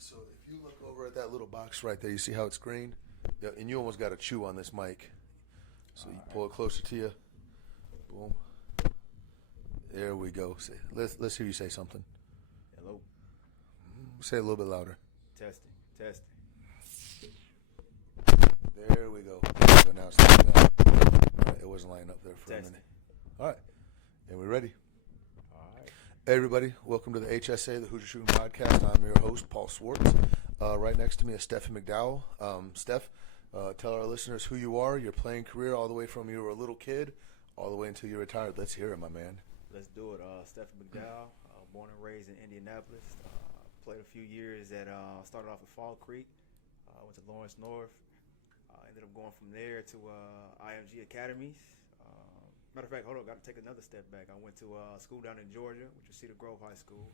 So if you look over at that little box right there, you see how it's green? Yeah, and you almost got to chew on this mic. So you pull it closer to you. Boom. There we go. Let's hear you say something. Hello. Say it a little bit louder. Testing. Testing. There we go. So now it's lining up. All right, it wasn't lining up there for a minute. All right. And we're ready. All right. Hey, everybody. Welcome to the HSA, the Hoosier Shooting Podcast. I'm your host, Paul Swartz. Right next to me is Steph McDowell. Steph, tell our listeners who you are, your playing career, all the way from you were a little kid all the way until you're retired. Let's hear it, my man. Let's do it. Steph McDowell, born and raised in Indianapolis. Played a few years at, started off at Fall Creek. Went to Lawrence North. Ended up going from there to IMG Academies. Matter of fact, hold on, got to take another step back. I went to school down in Georgia, which was Cedar Grove High School.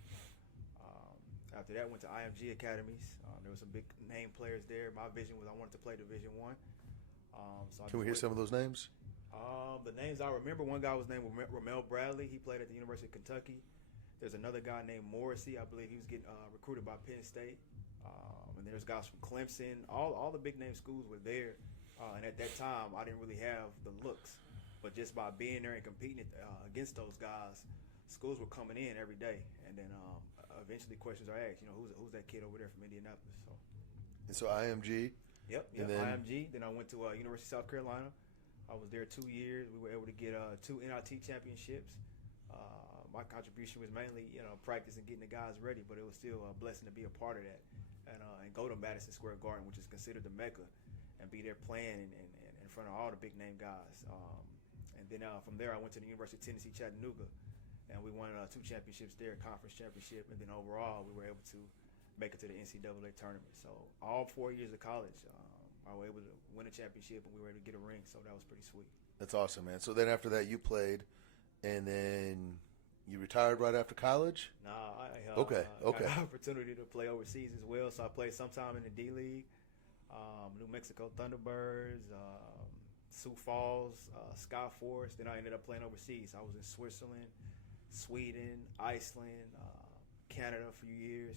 After that, went to IMG Academies. There were some big name players there. My vision was I wanted to play Division I. Can we hear some of those names? The names I remember, one guy was named Ramel Bradley. He played at the University of Kentucky. There's another guy named Morrissey. I believe he was getting recruited by Penn State. And there's guys from Clemson. All the big name schools were there. And at that time, I didn't really have the looks. But just by being there and competing against those guys, schools were coming in every day. And then eventually questions are asked, who's that kid over there from Indianapolis? And so IMG. Yep, and then IMG. Then I went to University of South Carolina. I was there 2 years. We were able to get 2 NIT championships. My contribution was mainly, practice and getting the guys ready, but it was still a blessing to be a part of that and go to Madison Square Garden, which is considered the Mecca, and be there playing in front of all the big name guys. And then from there, I went to the University of Tennessee, Chattanooga, and we won 2 championships there, conference championship, and then overall, we were able to make it to the NCAA tournament. So all 4 years of college, I was able to win a championship, and we were able to get a ring, so that was pretty sweet. That's awesome, man. So then after that, you played, and then you retired right after college? Nah, I got an opportunity to play overseas as well, so I played sometime in the D-League, New Mexico Thunderbirds, Sioux Falls, Sky Force. Then I ended up playing overseas. I was in Switzerland, Sweden, Iceland, Canada for a few years,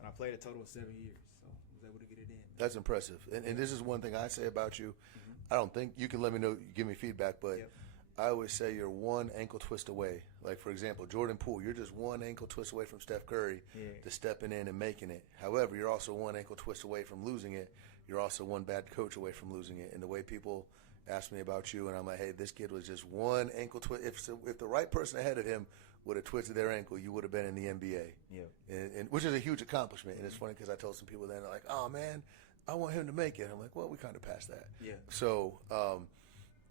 and I played a total of 7 years, so I was able to get it in. That's impressive. And this is one thing I say about you. Mm-hmm. I don't think you can let me know, give me feedback, but yep. I always say you're one ankle twist away. Like, for example, Jordan Poole, you're just one ankle twist away from Steph Curry to stepping in and making it. However, you're also one ankle twist away from losing it. You're also one bad coach away from losing it. And the way people ask me about you, and I'm like, hey, this kid was just one ankle twist. If the right person ahead of him would have twisted their ankle, you would have been in the NBA. Yeah. And which is a huge accomplishment. And it's funny because I told some people then, they're like, oh, man, I want him to make it. I'm like, well, we kind of passed that. Yeah. So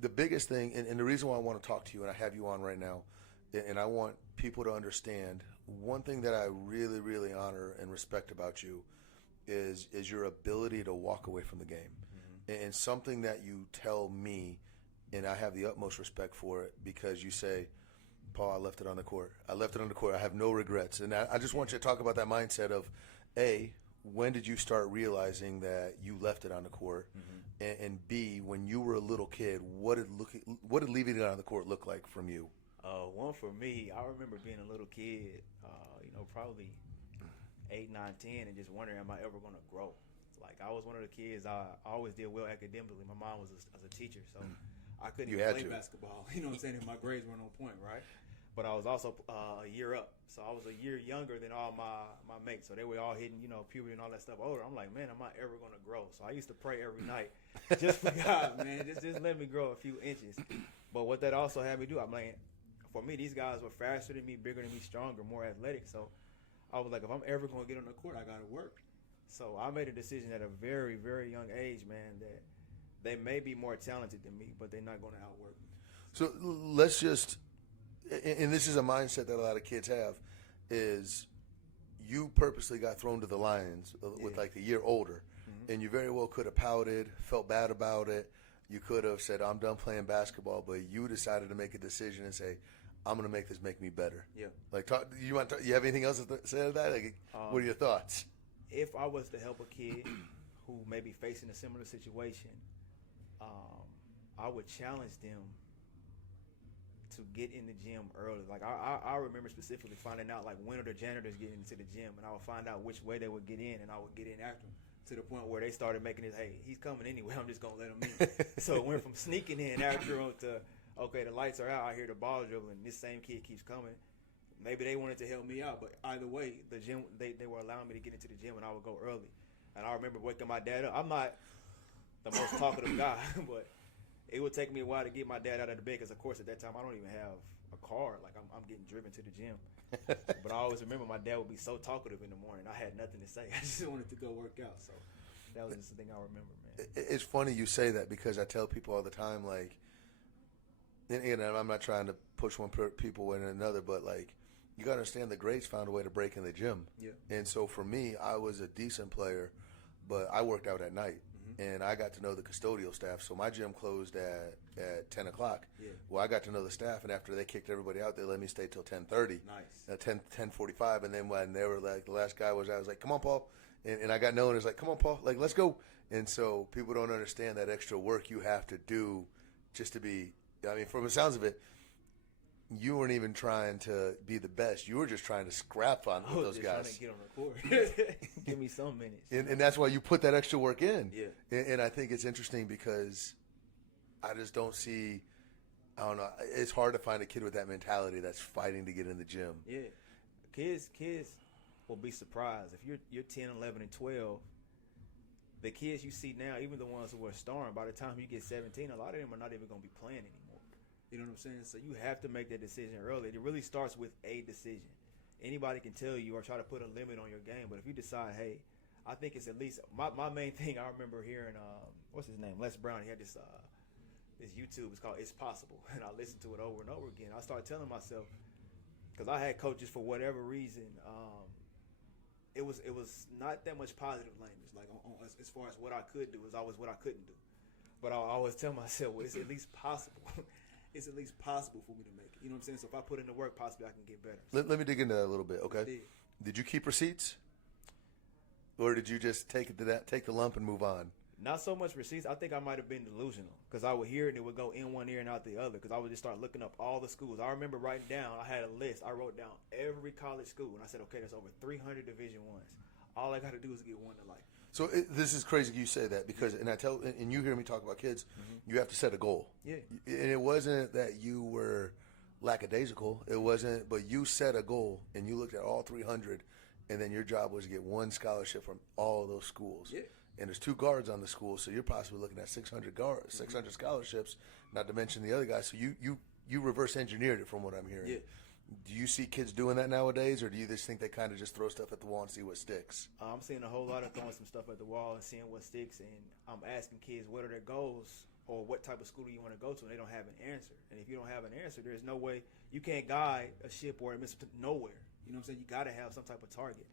the biggest thing, and the reason why I want to talk to you, and I have you on right now, and I want people to understand, one thing that I really, really honor and respect about you is your ability to walk away from the game. Mm-hmm. And something that you tell me, and I have the utmost respect for it, because you say, Paul, I left it on the court. I have no regrets. And I just want you to talk about that mindset of, A, when did you start realizing that you left it on the court? Mm-hmm. And B, when you were a little kid, what did leaving it on the court look like from you? One for me, I remember being a little kid, probably 8, 9, 10, and just wondering, am I ever going to grow? Like, I was one of the kids, I always did well academically. My mom was a teacher, so I couldn't even play basketball. You know what I'm saying? And my grades weren't on point, right? But I was also a year up. So I was a year younger than all my mates. So they were all hitting, puberty and all that stuff older. I'm like, man, am I ever going to grow? So I used to pray every night just for God, man. Just let me grow a few inches. But what that also had me do, I'm like, for me, these guys were faster than me, bigger than me, stronger, more athletic. So I was like, if I'm ever going to get on the court, I got to work. So I made a decision at a very, very young age, man, that they may be more talented than me, but they're not going to outwork me. So let's just, and this is a mindset that a lot of kids have, is you purposely got thrown to the lions with like a year older, mm-hmm. and you very well could have pouted, felt bad about it. You could have said, I'm done playing basketball, but you decided to make a decision and say, I'm going to make this make me better. Yeah. Like, you have anything else to say to that? Like, what are your thoughts? If I was to help a kid who may be facing a similar situation, I would challenge them to get in the gym early. Like I remember specifically finding out like when are the janitors getting into the gym, and I would find out which way they would get in, and I would get in after them. To the point where they started making it, hey, he's coming anyway, I'm just going to let him in. So it went from sneaking in after him to, okay, the lights are out, I hear the ball dribbling, this same kid keeps coming. Maybe they wanted to help me out, but either way, the gym, they were allowing me to get into the gym, and I would go early. And I remember waking my dad up. I'm not the most talkative guy, but it would take me a while to get my dad out of the bed, because, of course, at that time, I don't even have a car. Like, I'm getting driven to the gym. But I always remember my dad would be so talkative in the morning. I had nothing to say. I just wanted to go work out. So that was just the thing I remember, man. It's funny you say that, because I tell people all the time, like, and I'm not trying to push one people in another, but, like, you got to understand the greats found a way to break in the gym. Yeah. And so for me, I was a decent player, but I worked out at night. And I got to know the custodial staff. So my gym closed at 10 o'clock. Yeah. Well, I got to know the staff, and after they kicked everybody out, they let me stay till 10:30. Nice. 10:45, and then when they were like, the last guy was, I was like, come on, Paul. And I got known as like, come on, Paul, like, let's go. And so people don't understand that extra work you have to do just to be, I mean, from the sounds of it, you weren't even trying to be the best. You were just trying to scrap on with those guys. Trying to get on the court. Give me some minutes. And that's why you put that extra work in. Yeah. And I think it's interesting, because I just don't see, I don't know, it's hard to find a kid with that mentality that's fighting to get in the gym. Yeah. Kids will be surprised. If you're 10, 11, and 12, the kids you see now, even the ones who are starring, by the time you get 17, a lot of them are not even going to be playing anymore. You know what I'm saying? So you have to make that decision early. It really starts with a decision. Anybody can tell you or try to put a limit on your game, but if you decide, hey, I think it's at least my main thing. I remember hearing what's his name, Les Brown. He had this YouTube. It's called It's Possible, and I listened to it over and over again. I started telling myself, because I had coaches for whatever reason. It was not that much positive language, like as far as what I could do, is always what I couldn't do. But I always tell myself, well, it's at least possible. It's at least possible for me to make it. You know what I'm saying? So if I put in the work, possibly I can get better. Let me dig into that a little bit, okay? Did you keep receipts? Or did you just take the lump and move on? Not so much receipts. I think I might have been delusional, because I would hear it and it would go in one ear and out the other, because I would just start looking up all the schools. I remember writing down, I had a list. I wrote down every college school, and I said, okay, there's over 300 Division I's. All I got to do is get one to like. So this is crazy you say that, because, and you hear me talk about kids, you have to set a goal. Yeah. And it wasn't that you were lackadaisical. It wasn't, but you set a goal, and you looked at all 300, and then your job was to get one scholarship from all of those schools. Yeah. And there's 2 guards on the school, so you're possibly looking at 600 scholarships, not to mention the other guys. So you reverse engineered it, from what I'm hearing. Yeah. Do you see kids doing that nowadays, or do you just think they kind of just throw stuff at the wall and see what sticks? I'm seeing a whole lot of throwing some stuff at the wall and seeing what sticks, and I'm asking kids what are their goals, or what type of school do you want to go to, and they don't have an answer. And if you don't have an answer, there's no way you can't guide a ship or a missile to nowhere. You know what I'm saying? You got to have some type of target.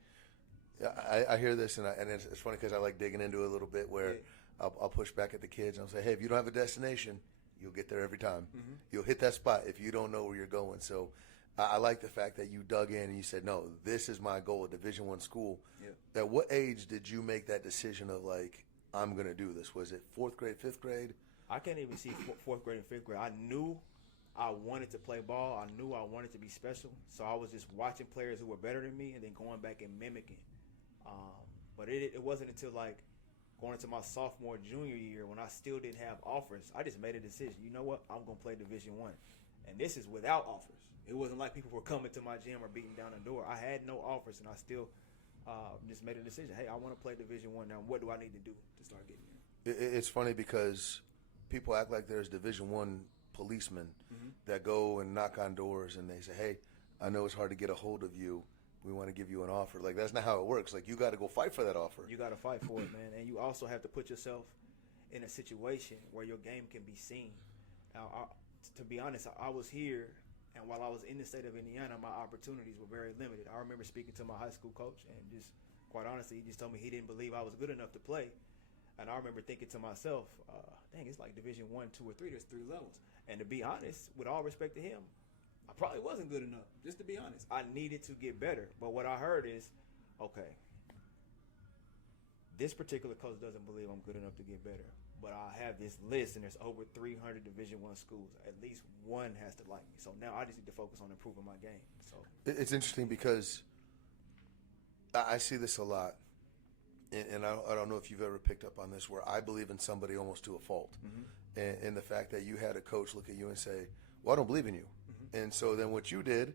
Yeah, I hear this, and it's funny, because I like digging into it a little bit, where I'll push back at the kids and I'll say, hey, if you don't have a destination, you'll get there every time. You'll hit that spot if you don't know where you're going. So I like the fact that you dug in and you said, no, this is my goal, a Division I school. Yeah. At what age did you make that decision of, like, I'm going to do this? Was it 4th grade, 5th grade? I can't even see 4th grade and 5th grade. I knew I wanted to play ball. I knew I wanted to be special. So I was just watching players who were better than me and then going back and mimicking. But it wasn't until, like, going into my sophomore, junior year, when I still didn't have offers, I just made a decision. You know what? I'm going to play Division I. And this is without offers. It wasn't like people were coming to my gym or beating down the door. I had no offers, and I still just made a decision. Hey, I want to play Division I now. What do I need to do to start getting there? It's funny, because people act like there's Division I policemen that go and knock on doors, and they say, hey, I know it's hard to get a hold of you. We want to give you an offer. Like, that's not how it works. Like, you got to go fight for that offer. You got to fight for it, man. And you also have to put yourself in a situation where your game can be seen. Now, to be honest, I was here, and while I was in the state of Indiana, my opportunities were very limited. I remember speaking to my high school coach, and just quite honestly, he just told me he didn't believe I was good enough to play. And I remember thinking to myself, dang, it's like Division I, 2, or 3. There's 3 levels. And to be honest, with all respect to him, I probably wasn't good enough, just to be honest. I needed to get better. But what I heard is, okay, this particular coach doesn't believe I'm good enough to get better. but I have this list, and there's over 300 Division I schools. At least one has to like me. So now I just need to focus on improving my game. So It's interesting because I see this a lot, and I don't know if you've ever picked up on this, where I believe in somebody almost to a fault. And the fact that you had a coach look at you and say, well, I don't believe in you. And so then what you did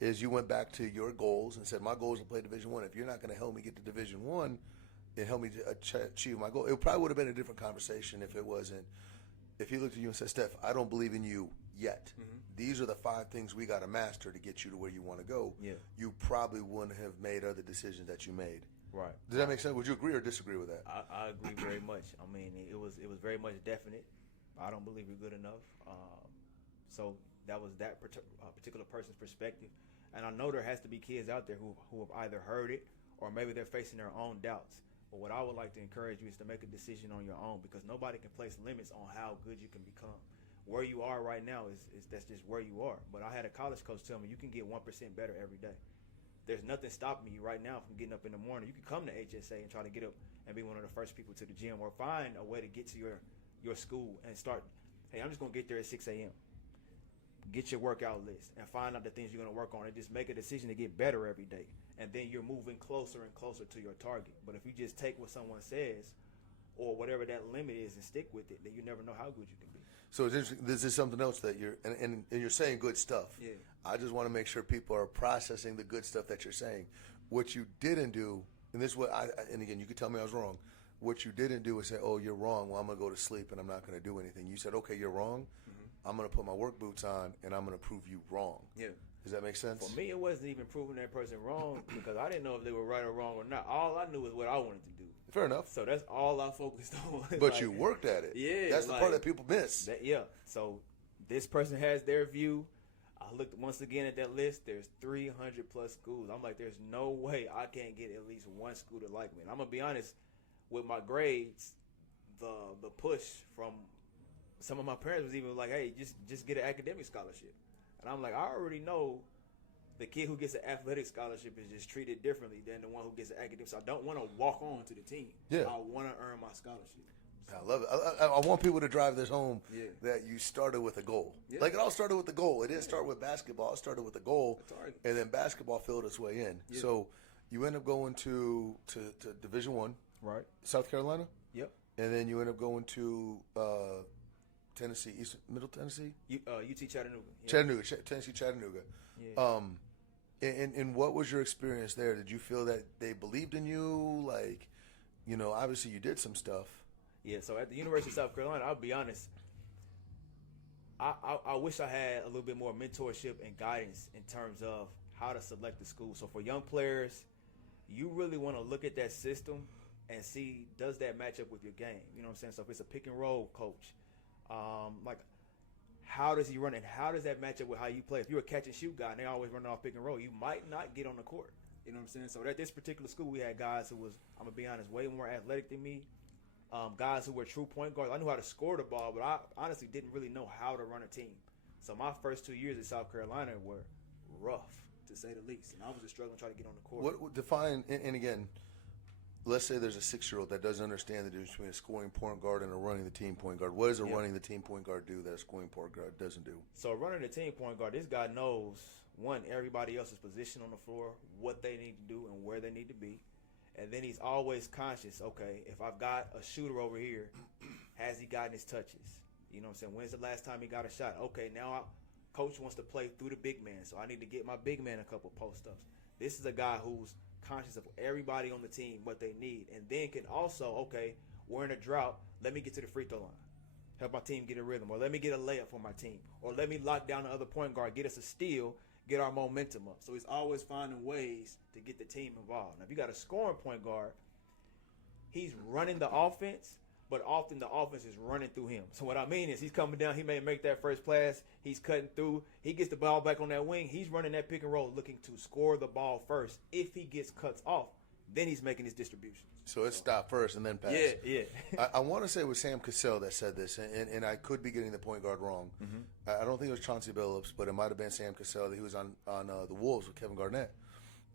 is you went back to your goals and said, my goal is to play Division I. If you're not going to help me get to Division I and help me to achieve my goal, it probably would have been a different conversation if it wasn't. If he looked at you and said, Steph, I don't believe in you yet. These are the 5 things we got to master to get you to where you want to go. Yeah. You probably wouldn't have made other decisions that you made. right. Does that make sense? Would you agree or disagree with that? I agree very much. I mean, it was very much definite. I don't believe you're good enough. So that was that particular person's perspective. And I know there has to be kids out there who have either heard it or maybe they're facing their own doubts. But what I would like to encourage you is to make a decision on your own, because nobody can place limits on how good you can become. Where you are right now is that's just where you are. But I had a college coach tell me you can get 1% better every day. There's nothing stopping you right now from getting up in the morning. You can come to HSA and try to get up and be one of the first people to the gym, or find a way to get to your school and start, hey, I'm just going to get there at 6 a.m. Get your workout list and find out the things you're going to work on, and just make a decision to get better every day. And then you're moving closer and closer to your target. But if you just take what someone says or whatever that limit is and stick with it, then you never know how good you can be. So it's interesting. This is something else that you're, and you're saying good stuff. Yeah. I just want to make sure people are processing the good stuff that you're saying. What you didn't do, and this is what and again, you could tell me I was wrong. What you didn't do is say, oh, you're wrong. Well, I'm going to go to sleep and I'm not going to do anything. You said, okay, you're wrong. I'm going to put my work boots on and I'm going to prove you wrong. Yeah. Does that make sense? For me, it wasn't even proving that person wrong, because I didn't know if they were right or wrong or not. All I knew was what I wanted to do. Fair enough. So that's all I focused on. But like, you worked at it. Yeah. That's the part that people miss. Yeah. So this person has their view. I looked once again at that list. There's 300 plus schools. I'm like, there's no way I can't get at least one school to like me. And I'm going to be honest, with my grades, the push from some of my parents was even like, hey, just get an academic scholarship. And I'm like, I already know the kid who gets an athletic scholarship is just treated differently than the one who gets an academic. So I don't want to walk on to the team. Yeah. I want to earn my scholarship. So, I love it. I want people to drive this home, Yeah. that you started with a goal. Yeah. Like, it all started with the goal. It didn't start with basketball. It started with a goal, and then basketball filled its way in. Yeah. So you end up going to Division I, right. South Carolina? Yep. And then you end up going to Tennessee, Middle Tennessee? UT Chattanooga. Yeah. Chattanooga, Tennessee Chattanooga. Yeah. And what was your experience there? Did you feel that they believed in you? Like, obviously you did some stuff. Yeah, so at the University of South Carolina, I'll be honest, I wish I had a little bit more mentorship and guidance in terms of how to select the school. So for young players, you really want to look at that system and see, does that match up with your game? You know what I'm saying? So if it's a pick and roll coach, like, how does he run it? How does that match up with how you play? If you're a catch and shoot guy and they're always running off pick and roll, you might not get on the court. You know what I'm saying? So at this particular school, we had guys who was, I'm going to be honest, way more athletic than me. Guys who were true point guards. I knew how to score the ball, but I honestly didn't really know how to run a team. So my first 2 years at South Carolina were rough, to say the least. And I was just struggling trying to get on the court. What would define, and again, let's say there's a 6-year-old that doesn't understand the difference between a scoring point guard and a running the team point guard. What does a running the team point guard do that a scoring point guard doesn't do? So running the team point guard, this guy knows, one, everybody else's position on the floor, what they need to do and where they need to be. And then he's always conscious, okay, if I've got a shooter over here, has he gotten his touches? You know what I'm saying? When's the last time he got a shot? Okay, now coach wants to play through the big man, so I need to get my big man a couple post-ups. This is a guy who's conscious of everybody on the team, what they need, and then can also, okay, we're in a drought, let me get to the free throw line. Help my team get a rhythm, or let me get a layup for my team, or let me lock down the other point guard, get us a steal, get our momentum up. So he's always finding ways to get the team involved. Now, if you got a scoring point guard, he's running the offense, but often the offense is running through him. So what I mean is he's coming down, he may make that first pass, he's cutting through, he gets the ball back on that wing, he's running that pick and roll looking to score the ball first. If he gets cuts off, then he's making his distribution. So it's stop first and then pass. Yeah. I want to say it was Sam Cassell that said this, and I could be getting the point guard wrong. I don't think it was Chauncey Billups, but it might have been Sam Cassell. He was on the Wolves with Kevin Garnett.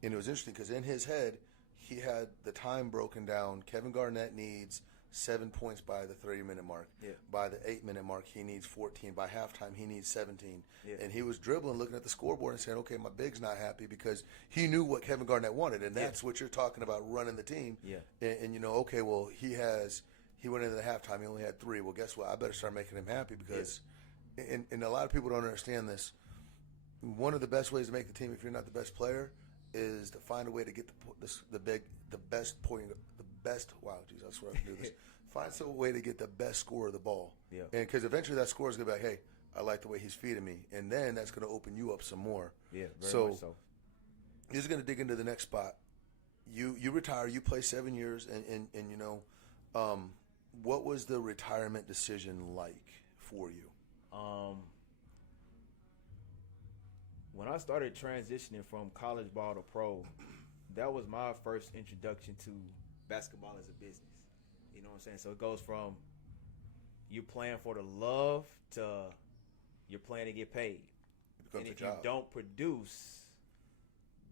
And it was interesting because in his head, he had the time broken down. Kevin Garnett needs 7 points by the 30-minute mark. Yeah. By the 8-minute mark, he needs 14. By halftime, he needs 17. Yeah. And he was dribbling, looking at the scoreboard and saying, okay, my big's not happy, because he knew what Kevin Garnett wanted. And that's what you're talking about, running the team. Yeah. And you know, okay, well, he went into the halftime, he only had 3. Well, guess what? I better start making him happy, because and a lot of people don't understand this. One of the best ways to make the team, if you're not the best player, is to find a way to get the best point, wow, geez, I swear I can do this. Find some way to get the best score of the ball. Yeah. And because eventually that score is going to be like, hey, I like the way he's feeding me. And then that's going to open you up some more. Yeah, very much so. You're just going to dig into the next spot. You retire, you play 7 years, and you know, what was the retirement decision like for you? When I started transitioning from college ball to pro, that was my first introduction to basketball as a business. You know what I'm saying? So it goes from you playing for the love to you're playing to get paid. And if you don't produce,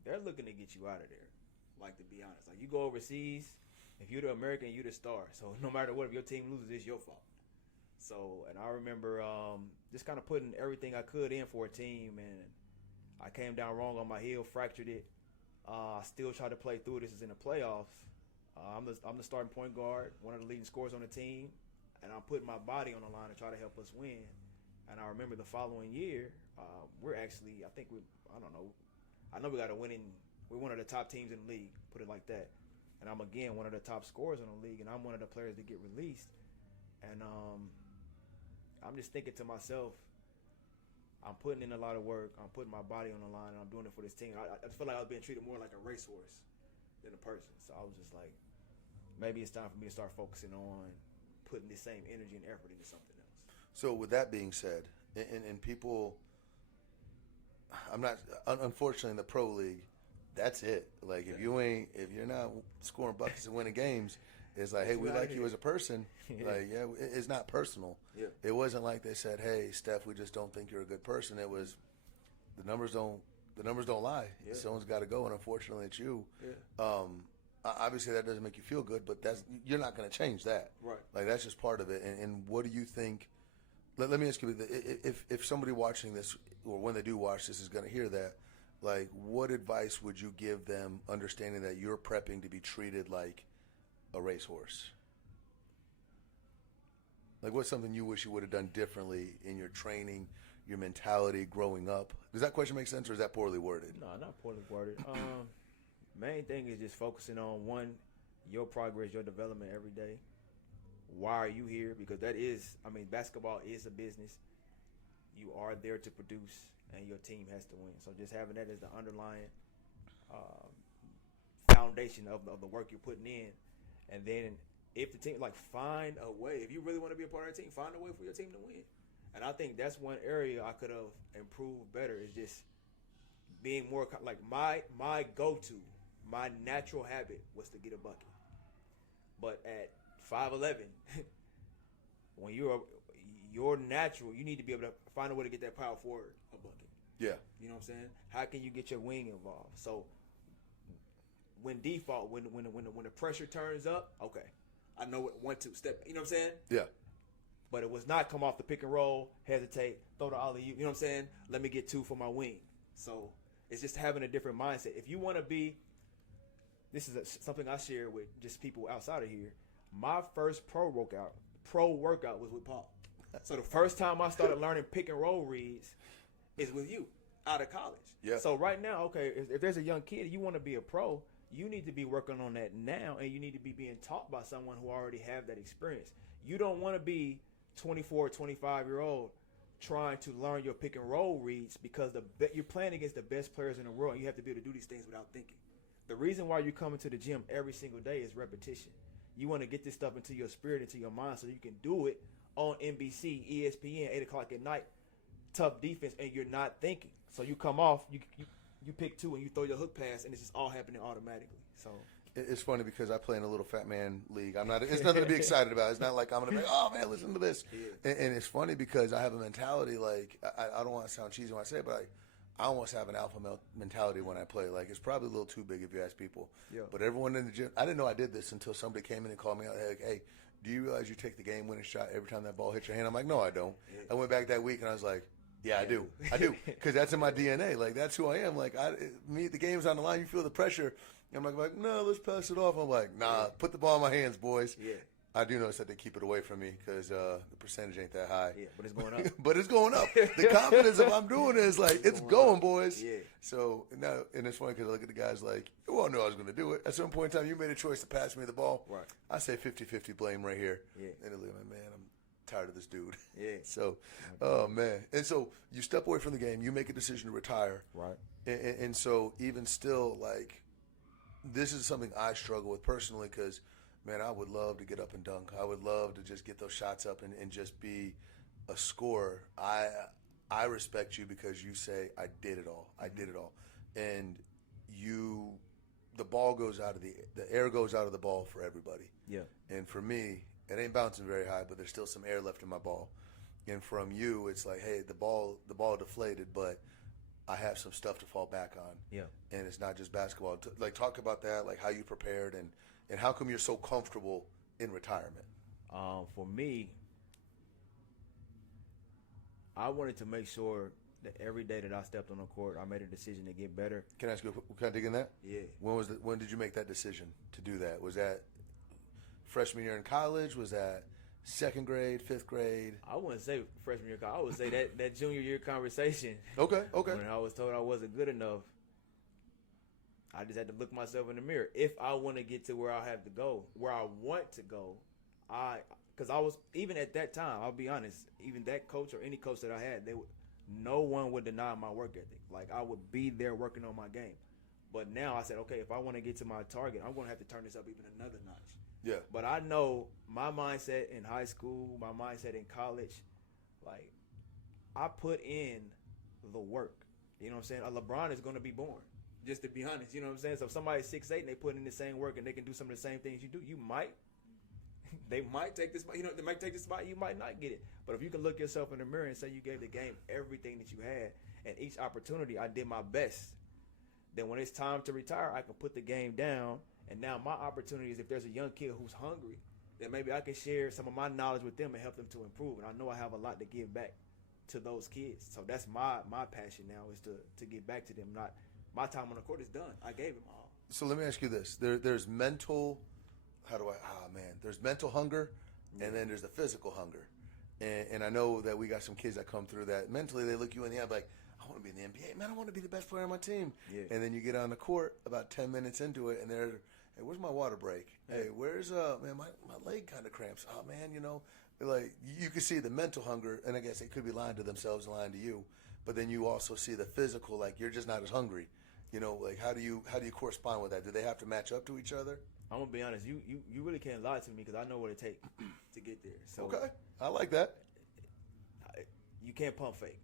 they're looking to get you out of there. Like, to be honest, like, you go overseas, if you're the American, you're the star. So no matter what, if your team loses, it's your fault. So, and I remember just kind of putting everything I could in for a team, and I came down wrong on my heel, fractured it. I still tried to play through. This is in the playoffs. I'm the starting point guard, one of the leading scorers on the team, and I'm putting my body on the line to try to help us win. And I remember the following year, we're actually, I know we got a winning. We're one of the top teams in the league, put it like that. And I'm again one of the top scorers in the league, and I'm one of the players that get released. And I'm just thinking to myself, I'm putting in a lot of work. I'm putting my body on the line, and I'm doing it for this team. I just feel like I was being treated more like a racehorse than a person. So I was just like, maybe it's time for me to start focusing on putting the same energy and effort into something else. So with that being said, and people, unfortunately in the pro league, that's it. Like, if you're not scoring buckets and winning games, it's like, hey, we like you as a person. Like, it's not personal. Yeah. It wasn't like they said, hey, Steph, we just don't think you're a good person. It was, the numbers don't lie. Yeah. Someone's got to go, and unfortunately it's you. Yeah. Obviously that doesn't make you feel good, but you're not going to change that. Right. Like, that's just part of it. And what do you think? Let me ask you, if somebody watching this, or when they do watch this, is going to hear that, like, what advice would you give them, understanding that you're prepping to be treated like a racehorse? Like, what's something you wish you would have done differently in your training, your mentality growing up? Does that question make sense, or is that poorly worded? No, not poorly worded. Main thing is just focusing on, one, your progress, your development every day. Why are you here? Because basketball is a business. You are there to produce, and your team has to win. So just having that as the underlying foundation of the work you're putting in. And then if the team, like, find a way. If you really want to be a part of the team, find a way for your team to win. And I think that's one area I could have improved better, is just being more, like, my go-to, my natural habit was to get a bucket. But at 5'11", when you're natural, you need to be able to find a way to get that power forward a bucket. Yeah. You know what I'm saying? How can you get your wing involved? So when the pressure turns up, okay, I know what 1-2 step. You know what I'm saying? Yeah. But it was not come off the pick and roll, hesitate, throw the alley. You know what I'm saying? Let me get 2 for my wing. So it's just having a different mindset. If you want to be, this is something I share with just people outside of here. My first pro workout was with Paul. So the first time I started learning pick and roll reads is with you out of college. Yeah. So right now, okay, if there's a young kid, you want to be a pro, you need to be working on that now, and you need to be being taught by someone who already have that experience. You don't want to be 24, 25-year-old trying to learn your pick and roll reads, because you're playing against the best players in the world, and you have to be able to do these things without thinking. The reason why you're coming to the gym every single day is repetition. You want to get this stuff into your spirit, into your mind, so you can do it on NBC, ESPN, 8 o'clock at night, tough defense, and you're not thinking. So you come off, you pick 2, and you throw your hook pass, and it's just all happening automatically. So it's funny because I play in a little fat man league. It's nothing to be excited about. It's not like I'm going to be, oh, man, listen to this. Yeah. And it's funny because I have a mentality, like, I don't want to sound cheesy when I say it, but I almost have an alpha mentality when I play. Like, it's probably a little too big if you ask people. Yeah. But everyone in the gym, I didn't know I did this until somebody came in and called me out, like, hey, do you realize you take the game-winning shot every time that ball hits your hand? I'm like, no, I don't. Yeah. I went back that week and I was like, yeah, I do, because that's in my DNA. Like that's who I am. Like the game's on the line. You feel the pressure. And I'm like, no, let's pass it off. I'm like, nah, put the ball in my hands, boys. Yeah. I do notice that they keep it away from me because the percentage ain't that high. Yeah, but it's going up. But it's going up. The confidence of I'm doing it is like, it's going, boys. Yeah. So now, and it's funny because I look at the guys like, you all knew I was going to do it. At some point in time, you made a choice to pass me the ball. Right. I say 50-50 blame right here. Yeah. And they look at me, man, I'm tired of this dude. Yeah. So, oh, man. And so you step away from the game. You make a decision to retire. Right. And so even still, like, this is something I struggle with personally because, man, I would love to get up and dunk. I would love to just get those shots up and just be a scorer. I respect you because you say, I did it all. I did it all. And the ball goes out of the air goes out of the ball for everybody. Yeah. And for me, it ain't bouncing very high, but there's still some air left in my ball. And from you, it's like, hey, the ball deflated, but I have some stuff to fall back on. Yeah. And it's not just basketball. Like, talk about that, like how you prepared and how come you're so comfortable in retirement? For me, I wanted to make sure that every day that I stepped on the court, I made a decision to get better. Can I ask you, can I dig in that? Yeah. When did you make that decision to do that? Was that freshman year in college? Was that second grade, fifth grade? I wouldn't say freshman year. I would say that junior year conversation. Okay. When I was told I wasn't good enough, I just had to look myself in the mirror. If I want to get to where I have to go, where I want to go, because I was, even at that time, I'll be honest, even that coach or any coach that I had, no one would deny my work ethic. Like, I would be there working on my game. But now I said, okay, if I want to get to my target, I'm going to have to turn this up even another notch. Yeah. But I know my mindset in high school, my mindset in college, like, I put in the work. You know what I'm saying? A LeBron is going to be born, just to be honest. You know what I'm saying? So if somebody's 6'8" and they put in the same work and they can do some of the same things you do, they might take this spot. You know, they might take this spot. You might not get it. But if you can look yourself in the mirror and say you gave the game everything that you had, and each opportunity I did my best, then when it's time to retire, I can put the game down. And now my opportunity is, if there's a young kid who's hungry, then maybe I can share some of my knowledge with them and help them to improve. And I know I have a lot to give back to those kids. So that's my passion now, is to give back to them. Not my time on the court is done. I gave them all. So let me ask you this: there's mental. There's mental hunger, and then there's the physical hunger. And I know that we got some kids that come through that mentally they look you in the eye like, I want to be in the NBA, man. I want to be the best player on my team. Yeah. And then you get on the court about 10 minutes into it, and they're, hey, where's my water break? Yeah. Hey, where's man, my leg kind of cramps. Oh man, like you can see the mental hunger, and I guess they could be lying to themselves and lying to you, but then you also see the physical, like you're just not as hungry. Like how do you correspond with that? Do they have to match up to each other? I'm gonna be honest. You really can't lie to me, because I know what it takes to get there. So okay, I like that. You can't pump fake.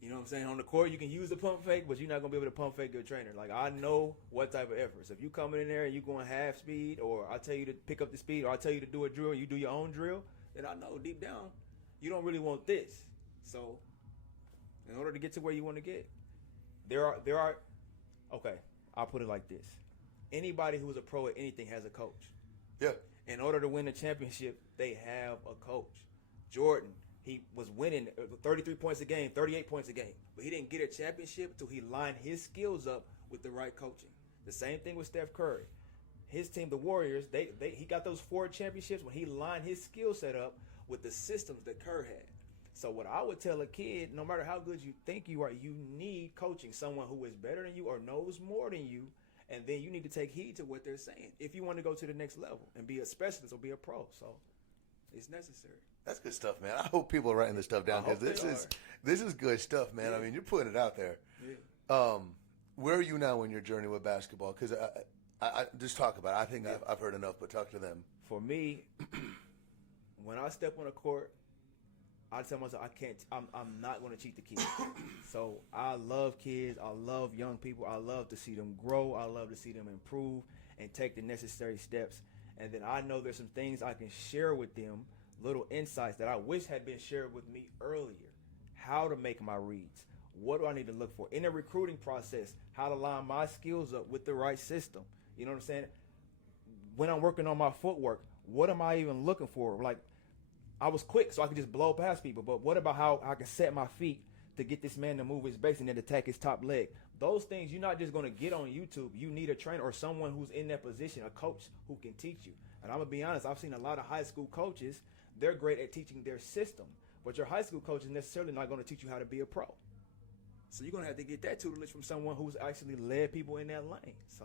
You know what I'm saying? On the court, you can use the pump fake, but you're not gonna be able to pump fake your trainer. Like, I know what type of efforts. If you coming in there and you going half speed, or I tell you to pick up the speed, or I tell you to do a drill, and you do your own drill, then I know deep down you don't really want this. So, in order to get to where you want to get, there are. Okay, I'll put it like this: anybody who's a pro at anything has a coach. Yeah. In order to win a championship, they have a coach. Jordan, he was winning 33 points a game, 38 points a game, but he didn't get a championship until he lined his skills up with the right coaching. The same thing with Steph Curry. His team, the Warriors, he got those 4 championships when he lined his skill set up with the systems that Kerr had. So what I would tell a kid, no matter how good you think you are, you need coaching, someone who is better than you or knows more than you, and then you need to take heed to what they're saying if you want to go to the next level and be a specialist or be a pro. So it's necessary. That's good stuff, man. I hope people are writing this stuff down, because this is good stuff, man. Yeah. I mean, you're putting it out there. Yeah. Where are you now in your journey with basketball? Because I just talk about it. I think I've heard enough, but talk to them. For me, when I step on the court, I tell myself I'm not going to cheat the kids. So I love kids. I love young people. I love to see them grow. I love to see them improve and take the necessary steps. And then I know there's some things I can share with them, little insights that I wish had been shared with me earlier. How to make my reads. What do I need to look for? In the recruiting process, how to line my skills up with the right system. You know what I'm saying? When I'm working on my footwork, what am I even looking for? Like, I was quick, so I could just blow past people. But what about how I can set my feet to get this man to move his base and then attack his top leg? Those things you're not just going to get on YouTube. You need a trainer or someone who's in that position, a coach who can teach you. And I'm going to be honest, I've seen a lot of high school coaches. They're great at teaching their system. But your high school coach is necessarily not going to teach you how to be a pro. So you're going to have to get that tutelage from someone who's actually led people in that lane. So.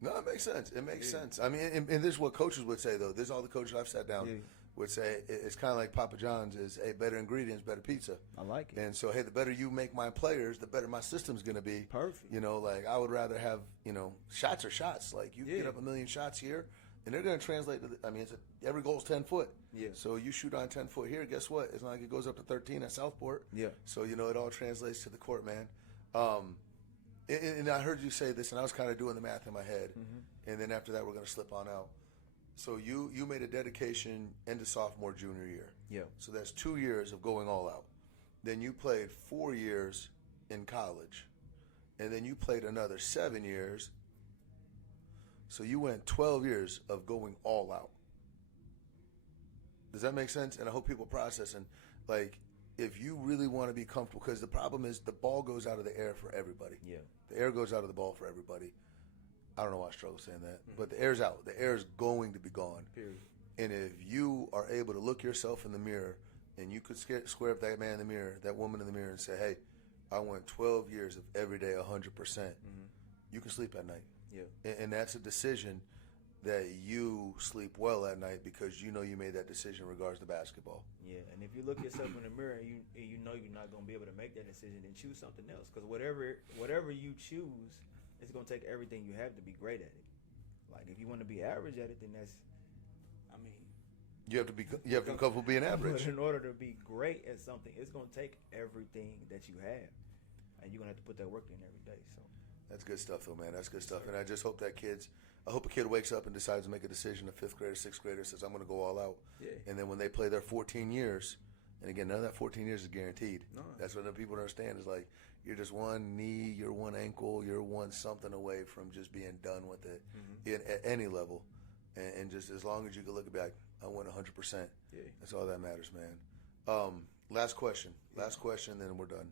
No, it makes sense. It makes sense. I mean, and this is what coaches would say, though. This is all the coaches I've sat down would say. It's kind of like Papa John's is, hey, better ingredients, better pizza. I like it. And so, hey, the better you make my players, the better my system's going to be. Perfect. You know, like I would rather have, shots are shots. Like you get up a million shots here, and they're going to translate to every goal's 10 foot. Yeah. So you shoot on 10 foot here, guess what? It's not like it goes up to 13 at Southport. Yeah. So, it all translates to the court, man. And I heard you say this, and I was kind of doing the math in my head. Mm-hmm. And then after that, we're going to slip on out. So you made a dedication into sophomore, junior year. Yeah. So that's 2 years of going all out. Then you played 4 years in college. And then you played another 7 years. So you went 12 years of going all out. Does that make sense? And I hope people processing, like, if you really want to be comfortable, because the problem is the ball goes out of the air for everybody. Yeah. The air goes out of the ball for everybody. I don't know why I struggle saying that, but the air's out. The air is going to be gone. Period. And if you are able to look yourself in the mirror and you could square up that man in the mirror, that woman in the mirror, and say, hey, I went 12 years of every day 100%, you can sleep at night. Yeah. And that's a decision that you sleep well at night because you know you made that decision in regards to basketball. Yeah, and if you look yourself in the mirror and you know you're not going to be able to make that decision, then choose something else. Because whatever you choose, it's going to take everything you have to be great at it. Like, if you want to be average at it, then you have to be comfortable being average. But in order to be great at something, it's going to take everything that you have, and you're going to have to put that work in every day. So that's good stuff, though, man. That's good stuff. And I just hope a kid wakes up and decides to make a decision. A fifth grader, sixth grader says, I'm going to go all out. Yeah. And then when they play their 14 years, and again, none of that 14 years is guaranteed. No. That's what the people don't understand is like, you're just one knee, you're one ankle, you're one something away from just being done with it at any level. And just as long as you can look back, I went 100%. Yeah. That's all that matters, man. Last question, then we're done.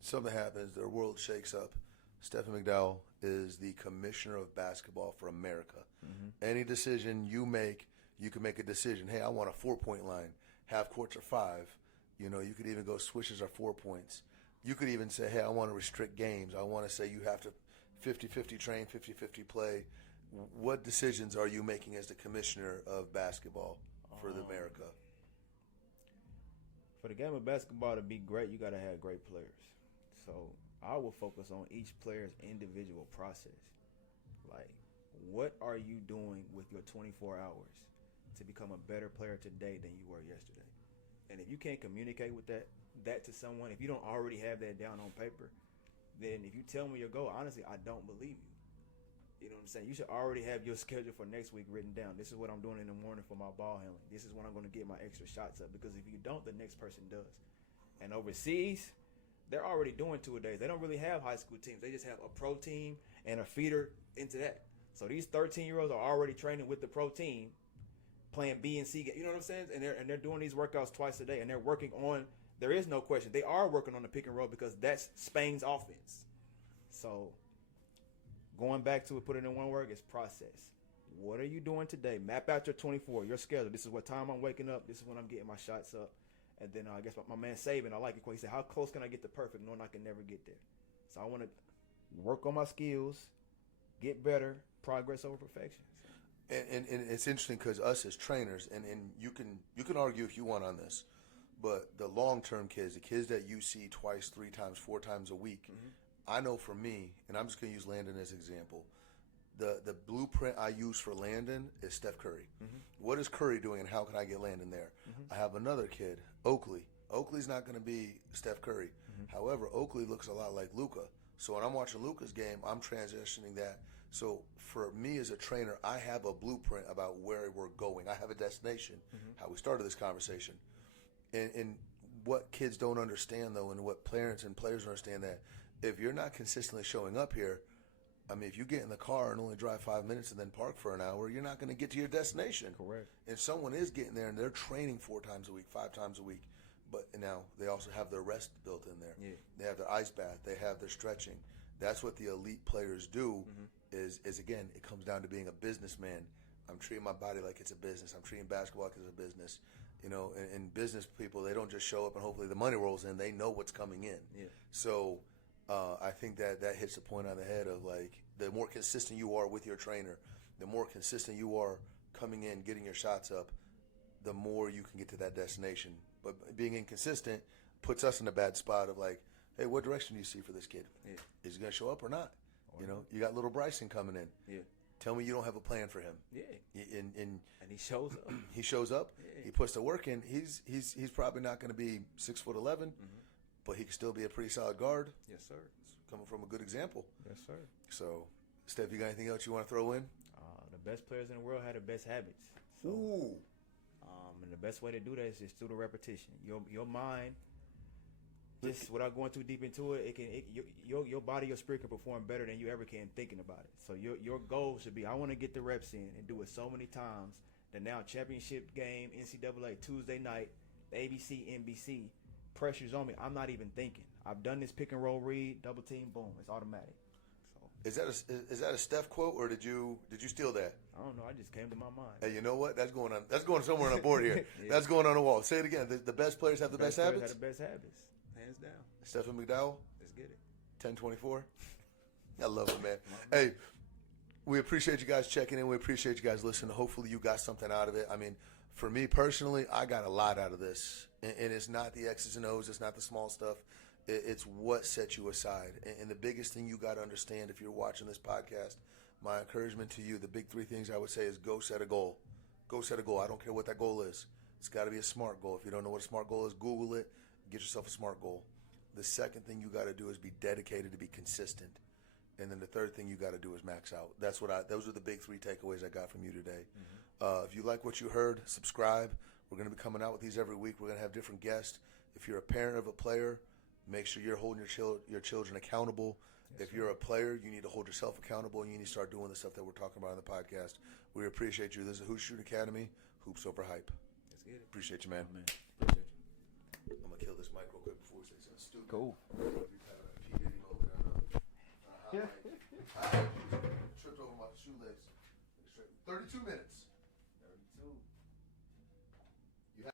Something happens, the world shakes up. Stephen McDowell is the commissioner of basketball for America. Mm-hmm. Any decision you make, you can make a decision. Hey, I want a 4-point line. Half courts are 5. You could even go switches are 4 points. You could even say, hey, I want to restrict games. I want to say you have to 50-50 train, 50-50 play. What decisions are you making as the commissioner of basketball for America? For the game of basketball to be great, you got to have great players. So I will focus on each player's individual process. Like, what are you doing with your 24 hours to become a better player today than you were yesterday? And if you can't communicate with that to someone, if you don't already have that down on paper, then if you tell me your goal, honestly, I don't believe you. You know what I'm saying? You should already have your schedule for next week written down. This is what I'm doing in the morning for my ball handling. This is when I'm going to get my extra shots up. Because if you don't, the next person does. And overseas, they're already doing 2-a-days. They don't really have high school teams. They just have a pro team and a feeder into that. So these 13-year-olds are already training with the pro team, playing B and C games. You know what I'm saying? And they're doing these workouts twice a day. And they're working on, there is no question, they are working on the pick and roll because that's Spain's offense. So going back to it, put it in one word, is process. What are you doing today? Map out your 24, your schedule. This is what time I'm waking up. This is when I'm getting my shots up. And then I guess my man Saban, I like it. He said, how close can I get to perfect knowing I can never get there? So I want to work on my skills, get better, progress over perfection. And it's interesting because us as trainers, and you can argue if you want on this, but the long-term kids, the kids that you see twice, 3 times, 4 times a week, I know for me, and I'm just going to use Landon as an example, the blueprint I use for Landon is Steph Curry. What is Curry doing and how can I get Landon there? I have another kid, Oakley. Oakley's not going to be Steph Curry. However, Oakley looks a lot like Luka. So when I'm watching Luka's game, I'm transitioning that. So for me as a trainer, I have a blueprint about where we're going. I have a destination, how we started this conversation. And what kids don't understand, though, and what parents and players don't understand, that if you're not consistently showing up here, I mean, if you get in the car and only drive 5 minutes and then park for an hour, you're not going to get to your destination. Correct. And someone is getting there and they're training 4 times a week, 5 times a week. But now they also have their rest built in there. Yeah. They have their ice bath. They have their stretching. That's what the elite players do. Is again, it comes down to being a businessman. I'm treating my body like it's a business. I'm treating basketball like it's a business. You know, and business people, they don't just show up and hopefully the money rolls in. They know what's coming in. Yeah. So I think that hits the point on the head of, like, the more consistent you are with your trainer, the more consistent you are coming in, getting your shots up, the more you can get to that destination. But being inconsistent puts us in a bad spot of, like, hey, what direction do you see for this kid? Yeah. Is he going to show up or not? You know, you got little Bryson coming in. Yeah. Tell me you don't have a plan for him. Yeah. And he shows up. He shows up. Yeah. He puts the work in. He's probably not going to be 6'11", but he can still be a pretty solid guard. Yes, sir. Coming from a good example. Yes, sir. So, Steph, you got anything else you want to throw in? The best players in the world have the best habits. So, Ooh. And the best way to do that is just through the repetition. Your mind, just without going too deep into it, your body, your spirit can perform better than you ever can thinking about it. So your goal should be, I want to get the reps in and do it so many times that now championship game, NCAA, Tuesday night, ABC, NBC, pressure's on me. I'm not even thinking. I've done this pick and roll read, double team, boom, it's automatic. So Is that a Steph quote, or did you steal that? I don't know. I just came to my mind. Hey, you know what? That's going somewhere on the board here. Yeah. That's going on the wall. Say it again. The best players have the best players habits. have the best habits, hands down. Stephen McDowell, Let's get it. 1024. I love it, man. Hey, we appreciate you guys checking in. We appreciate you guys listening. Hopefully you got something out of it. I mean, for me personally, I got a lot out of this. And it's not the X's and O's. It's not the small stuff. It's what sets you aside. And the biggest thing you got to understand if you're watching this podcast, my encouragement to you, the big 3 things I would say is go set a goal. Go set a goal. I don't care what that goal is. It's got to be a SMART goal. If you don't know what a SMART goal is, Google it. Get yourself a SMART goal. The second thing you got to do is be dedicated to be consistent. And then the third thing you got to do is max out. Those are the big 3 takeaways I got from you today. If you like what you heard, subscribe. We're going to be coming out with these every week. We're going to have different guests. If you're a parent of a player, make sure you're holding your children accountable. If you're a player, you need to hold yourself accountable, and you need to start doing the stuff that we're talking about on the podcast. We appreciate you. This is Hoop Shoot Academy, Hoops Over Hype. Let's get it. Appreciate you, man. Appreciate you. I'm going to kill this mic real quick before we say something stupid. Cool. I tripped over my shoelace. 32 minutes.